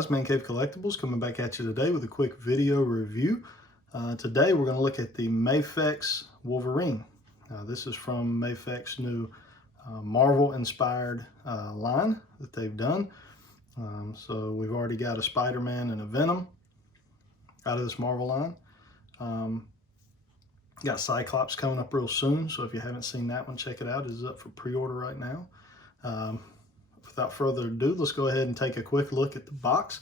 guys, Man Cave Collectibles coming back at you today with a quick video review. Today we're going to look at the Mafex Wolverine. This is from Mafex's new Marvel-inspired line that they've done. So we've already got a Spider-Man and a Venom out of this Marvel line. Got Cyclops coming up real soon, so if you haven't seen that one, check it out. It is up for pre-order right now. Without further ado, let's go ahead and take a quick look at the box.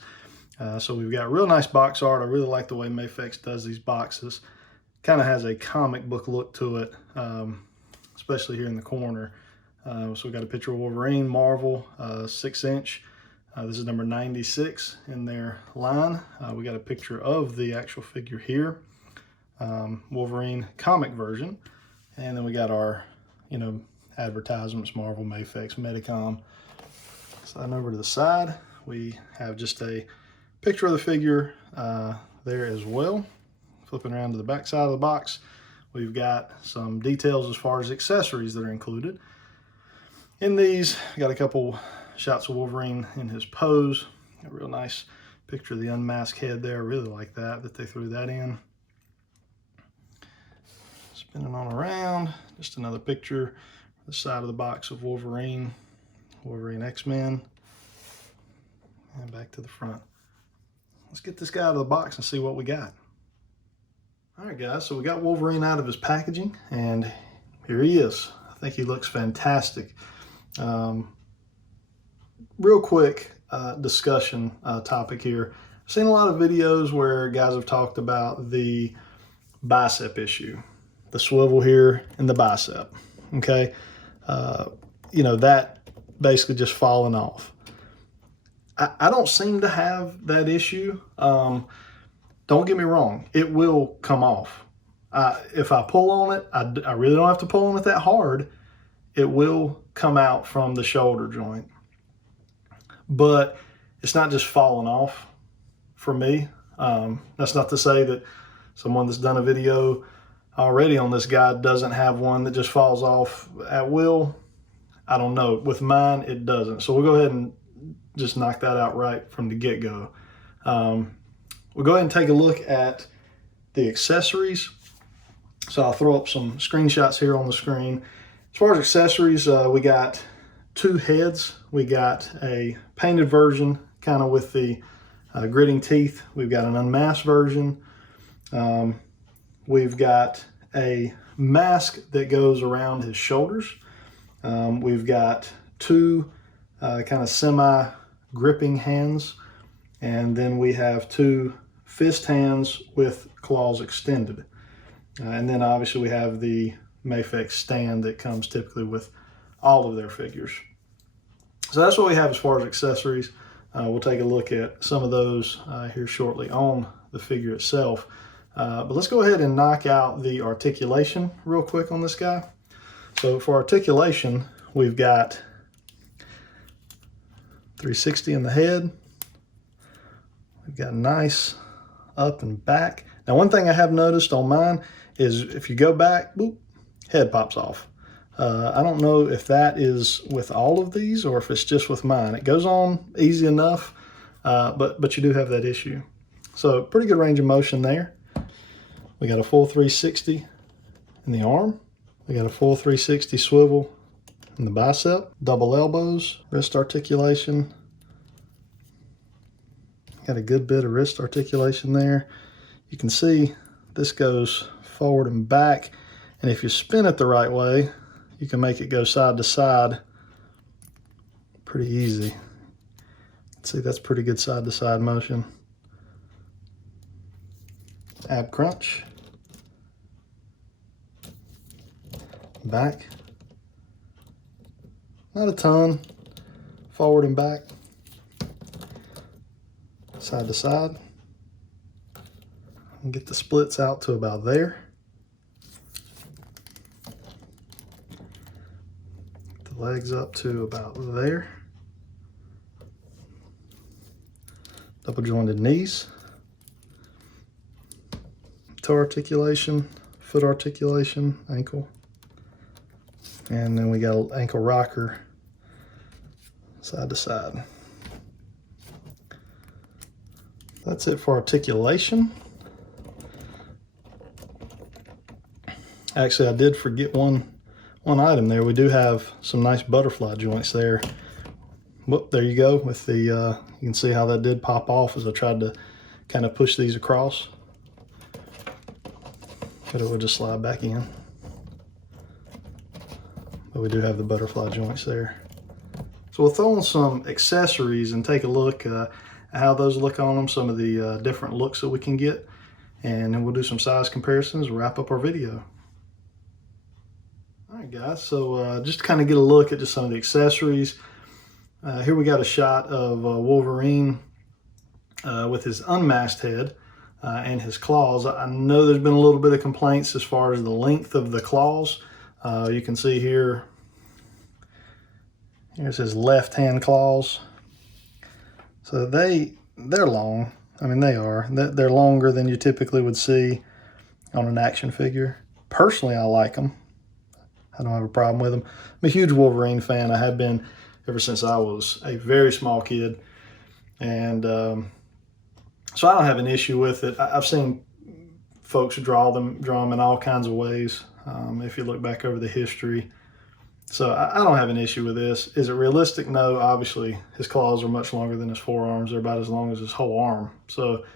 So we've got real nice box art. I really like the way Mafex does these boxes. Kind of has a comic book look to it, especially here in the corner. So we've got a picture of Wolverine, Marvel, 6-inch. This is number 96 in their line. We got a picture of the actual figure here, Wolverine comic version. And then we got our, advertisements, Marvel, Mafex, Medicom. Sliding over to the side, we have just a picture of the figure there as well. Flipping around to the back side of the box, we've got some details as far as accessories that are included. In these, got a couple shots of Wolverine in his pose. A real nice picture of the unmasked head there. I really like that they threw that in. Spinning on around, just another picture of the side of the box of Wolverine X-Men, and back to the front. Let's get this guy out of the box and see what we got. All right, guys, so we got Wolverine out of his packaging, and here he is. I think he looks fantastic. Real quick discussion topic here. I've seen a lot of videos where guys have talked about the bicep issue, the swivel here in the bicep, okay? That basically just falling off. I don't seem to have that issue. Don't get me wrong, it will come off. If I pull on it, I really don't have to pull on it that hard. It will come out from the shoulder joint. But it's not just falling off for me. That's not to say that someone that's done a video already on this guy doesn't have one that just falls off at will. I don't know. With mine, it doesn't. So we'll go ahead and just knock that out right from the get-go. We'll go ahead and take a look at the accessories. So I'll throw up some screenshots here on the screen. As far as accessories, we got two heads. We got a painted version, kind of with the gritting teeth. We've got an unmasked version. We've got a mask that goes around his shoulders. We've got two kind of semi-gripping hands, and then we have two fist hands with claws extended. And then obviously we have the Mafex stand that comes typically with all of their figures. So that's what we have as far as accessories. We'll take a look at some of those here shortly on the figure itself. But let's go ahead and knock out the articulation real quick on this guy. So for articulation, we've got 360 in the head. We've got nice up and back. Now, one thing I have noticed on mine is if you go back, boop, head pops off. I don't know if that is with all of these or if it's just with mine. It goes on easy enough, but you do have that issue. So pretty good range of motion there. We got a full 360 in the arm. We got a full 360 swivel in the bicep, double elbows, wrist articulation. Got a good bit of wrist articulation there. You can see this goes forward and back, and if you spin it the right way, you can make it go side to side pretty easy. See, that's pretty good side to side motion. Ab crunch. Back. Not a ton. Forward and back. Side to side. And get the splits out to about there. The legs up to about there. Double jointed knees. Toe articulation, foot articulation, ankle. And then we got an ankle rocker side to side. That's it for articulation. Actually, I did forget one item there. We do have some nice butterfly joints there. Whoop, there you go with the, you can see how that did pop off as I tried to kind of push these across. But it would just slide back in. But we do have the butterfly joints there. So we'll throw in some accessories and take a look at how those look on them, some of the different looks that we can get. And then we'll do some size comparisons and wrap up our video. All right, guys, so just to kind of get a look at just some of the accessories. Here we got a shot of Wolverine with his unmasked head and his claws. I know there's been a little bit of complaints as far as the length of the claws. You can see here, here's his left-hand claws. So they're long. I mean, they are. They're longer than you typically would see on an action figure. Personally, I like them. I don't have a problem with them. I'm a huge Wolverine fan. I have been ever since I was a very small kid. And so I don't have an issue with it. I've seen folks draw them in all kinds of ways. If you look back over the history. So I don't have an issue with this. Is it realistic? No, obviously his claws are much longer than his forearms. They're about as long as his whole arm. So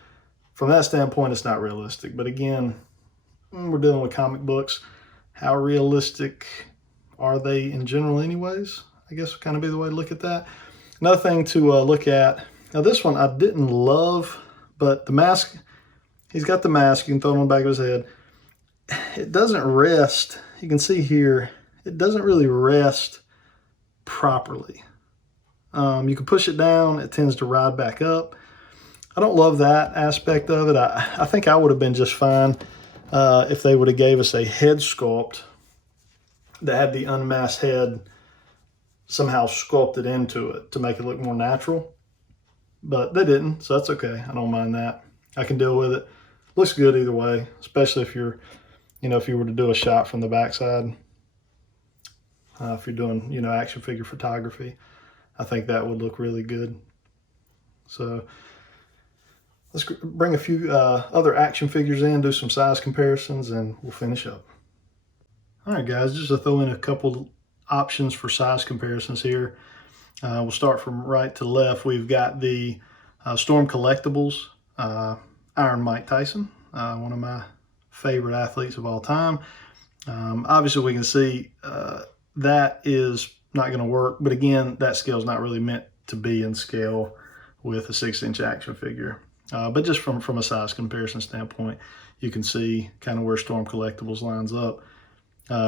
from that standpoint, it's not realistic. But again, we're dealing with comic books. How realistic are they in general anyways? I guess would kind of be the way to look at that. Another thing to look at. Now this one I didn't love, but the mask, he's got the mask. You can throw it on the back of his head. It doesn't rest. You can see here, it doesn't really rest properly. You can push it down. It tends to ride back up. I don't love that aspect of it. I think I would have been just fine if they would have gave us a head sculpt that had the unmasked head somehow sculpted into it to make it look more natural. But they didn't, so that's okay. I don't mind that. I can deal with it. Looks good either way, especially if you're, if you were to do a shot from the backside. If you're doing, action figure photography, I think that would look really good. So let's bring a few other action figures in, do some size comparisons, and we'll finish up. All right, guys, just to throw in a couple options for size comparisons here. We'll start from right to left. We've got the Storm Collectibles Iron Mike Tyson, one of my favorite athletes of all time. Obviously, we can see that is not going to work, but again, that scale is not really meant to be in scale with a 6-inch action figure. But just from a size comparison standpoint, you can see kind of where Storm Collectibles lines up.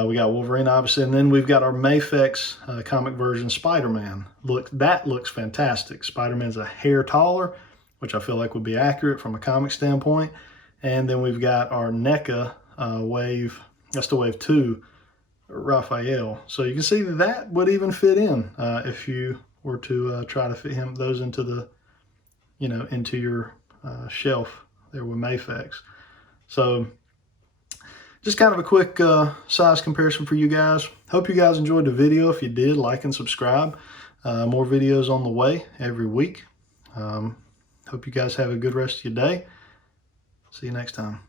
We got Wolverine, obviously, and then we've got our Mafex comic version Spider-Man. That looks fantastic. Spider-Man's a hair taller, which I feel like would be accurate from a comic standpoint. And then we've got our NECA Wave, that's the Wave 2 Raphael. So you can see that would even fit in if you were to try to fit those into the, into your shelf there with Mafex. So just kind of a quick size comparison for you guys. Hope you guys enjoyed the video. If you did, like and subscribe. More videos on the way every week. Hope you guys have a good rest of your day. See you next time.